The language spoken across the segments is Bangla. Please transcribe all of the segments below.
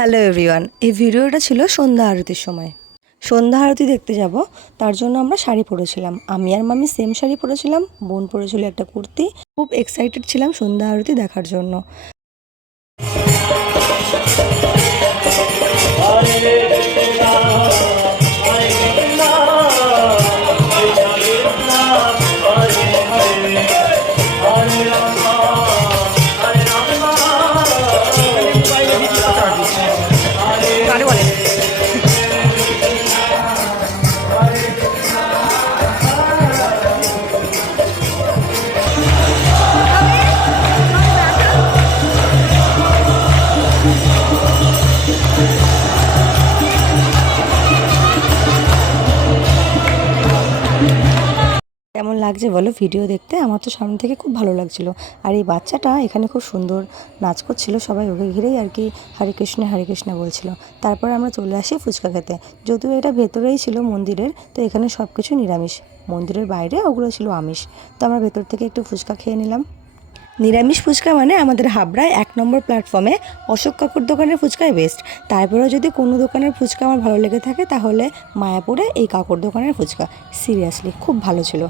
হ্যালো এভরিওয়ান, এই ভিডিওটা ছিল সন্ধ্যা আরতির সময়। সন্ধ্যা আরতি দেখতে যাব, তার জন্য আমরা শাড়ি পরেছিলাম। আমি আর মামি সেম শাড়ি পরেছিলাম, বোন পরেছিল একটা কুর্তি। খুব এক্সাইটেড ছিলাম সন্ধ্যা আরতি দেখার জন্য। কেমন লাগছে বলো ভিডিও দেখতে? আমার তো সামনে থেকে খুব ভালো লাগছিল। আর এই বাচ্চাটা এখানে খুব সুন্দর নাচ করছিল, সবাই ওকে ঘিরেই আর কি হরে কৃষ্ণ বলছিল। তারপর আমরা চলে আসি ফুচকা খেতে। যদিও এটা ভেতরেই ছিল মন্দিরের, তো এখানে সব কিছু নিরামিষ, মন্দিরের বাইরে ওগুলো ছিল আমিষ। তো আমরা ভেতর থেকে একটু ফুচকা খেয়ে নিলাম। নিরামিষ ফুচকা মানে আমাদের হাবড়ায় 1 নম্বর প্ল্যাটফর্মে অশোক কাকুর দোকানের ফুচকাই বেস্ট। তারপরেও যদি কোনো দোকানের ফুচকা আমার ভালো লেগে থাকে তাহলে মায়াপুরে এই কাকুর দোকানের ফুচকা সিরিয়াসলি খুব ভালো ছিল।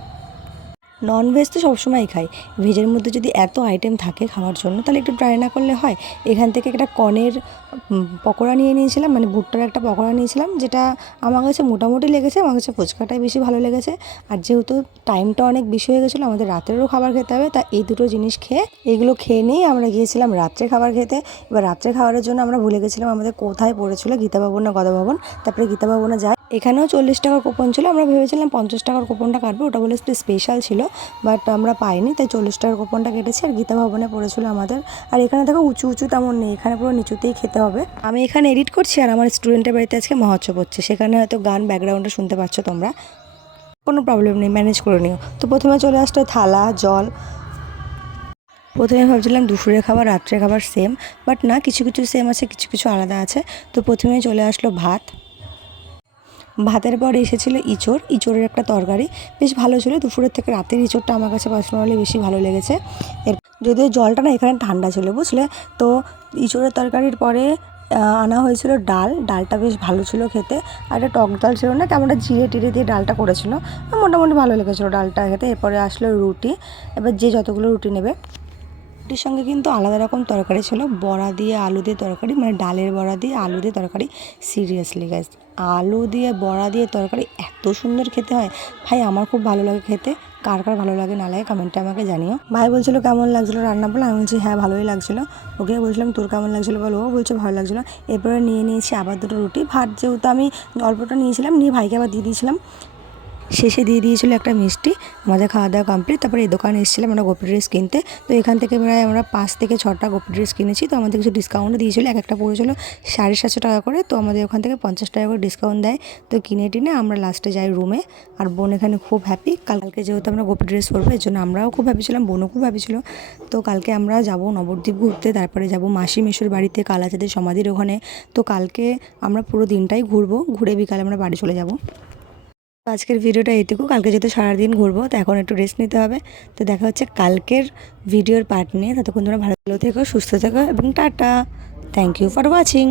ননভেজ তো সবসময়ই খাই, ভেজের মধ্যে যদি এত আইটেম থাকে খাওয়ার জন্য তাহলে একটু ট্রাই না করলে হয়। এখান থেকে একটা কর্নের পকোড়া নিয়ে নিয়েছিলাম, মানে ভুট্টার একটা পকোড়া নিয়েছিলাম, যেটা আমার কাছে মোটামুটি লেগেছে। আমার কাছে ফুচকাটাই বেশি ভালো লেগেছে। আর যেহেতু টাইমটা অনেক বেশি হয়ে গেছিলো, আমাদের রাতেরও খাবার খেতে হবে, তা এই দুটো জিনিস এগুলো খেয়ে নিয়েই আমরা গিয়েছিলাম রাত্রে খাবার খেতে। এবার রাত্রে খাবারের জন্য আমরা ভুলে গেছিলাম আমাদের কোথায় পড়েছিল, গীতা ভবন না গদা ভবন। তারপরে গীতা ভবনে যাই, এখানেও 40 টাকার কুপন ছিল। আমরা ভেবেছিলাম 50 টাকার কুপনটা কাটবো, ওটা বলে স্পেশাল ছিল, বাট আমরা পাইনি, তাই 40 টাকার কুপনটা কেটেছি। আর গীতা ভবনে পড়েছিল আমাদের। আর এখানে দেখো উঁচু তেমন নেই, এখানে পুরো নিচুতেই খেতে হবে। আমি এখানে এডিট করছি আর আমার স্টুডেন্টের বাড়িতে আজকে মহোৎসব হচ্ছে, সেখানে হয়তো গান ব্যাকগ্রাউন্ডে শুনতে পাচ্ছ তোমরা, কোনো প্রবলেম নেই, ম্যানেজ করে নিও। তো প্রথমে চলে আসলো থালা, জল। প্রথমে ভাবছিলাম দুপুরের খাবার রাত্রে খাবার সেম, বাট না, কিছু সেম আছে, কিছু আলাদা আছে। তো প্রথমে চলে আসলো ভাত। ভাতের পর এসেছিলো ইঁচড়ের একটা তরকারি, বেশ ভালো ছিল। দুপুরের থেকে রাতের ইঁচড়টা আমার কাছে পার্সোনালি বেশি ভালো লেগেছে। যদিও জলটা না এখানে ঠান্ডা ছিল, বুঝলে। তো ইঁচড়ের তরকারির পরে আনা হয়েছিল ডালটা বেশ ভালো ছিল খেতে। আর একটা টক ডাল ছিল না, কেমন জিরে টিরে দিয়ে ডালটা করেছিল, মোটামুটি ভালো লেগেছিলো ডালটা খেতে। এরপরে আসলো রুটি। এবার যে যতগুলো রুটি নেবে। রুটির সঙ্গে কিন্তু আলাদা রকম তরকারি ছিল, বড়া দিয়ে আলু দিয়ে তরকারি, মানে ডালের বড়া দিয়ে আলু দিয়ে তরকারি। সিরিয়াসলি গাইস, আলু দিয়ে বড়া দিয়ে তরকারি এত সুন্দর খেতে হয় ভাই, আমার খুব ভালো লাগে খেতে। কার ভালো লাগে না লাগে কমেন্টে আমাকে জানিও। ভাই বলছিল কেমন লাগছিলো রান্না, বলে আমি বলছি হ্যাঁ ভালোই লাগছিলো। ওকে বলছিলাম তোর কেমন লাগছিলো বলো, ও বলছে ভালো লাগছিলো। এরপরে নিয়ে নিয়েছি আবার দুটো রুটি। ভাত যেহেতু আমি অল্পটা নিয়েছিলাম, নিয়ে ভাইকে আবার দিয়ে দিয়েছিলাম। শেষে দিয়ে দিয়েছিলো একটা মিষ্টি। আমাদের খাওয়া দাওয়া কমপ্লিট। তারপরে এই দোকানে এসেছিলাম আমরা গোপী ড্রেস কিনতে। তো এখান থেকে প্রায় আমরা 5 থেকে 6টা গোপী ড্রেস কিনেছি। তো আমাদের কিছু ডিসকাউন্টও দিয়েছিলো, একটা পড়েছিলো 750 টাকা করে। তো আমাদের ওখান থেকে 50 টাকা করে ডিসকাউন্ট দেয়। তো কিনে টিনে আমরা লাস্টে যাই রুমে। আর বোন এখানে খুব হ্যাপি, কালকে যেহেতু আমরা গোপী ড্রেস পরবো, এর জন্য আমরাও খুব হ্যাপি ছিলাম, বোনও খুব হ্যাপি ছিল। তো কালকে আমরা যাব নবদ্বীপ ঘুরতে, তারপরে যাব মাসি মেসুর বাড়িতে কালাচাঁদের সমাধির ওখানে। তো কালকে আমরা পুরো দিনটাই ঘুরবো, ঘুরে বিকালে আমরা বাড়ি চলে যাব। আজকের ভিডিওটা এইটুকু। কালকে যেহেতু সারাদিন ঘুরবো, তো এখন একটু রেস্ট নিতে হবে। তো দেখা হচ্ছে কালকের ভিডিওর পার্ট নিয়ে। ততক্ষণ তোমরা ভালো থেকো, সুস্থ থেকো এবং tata. Thank you for watching.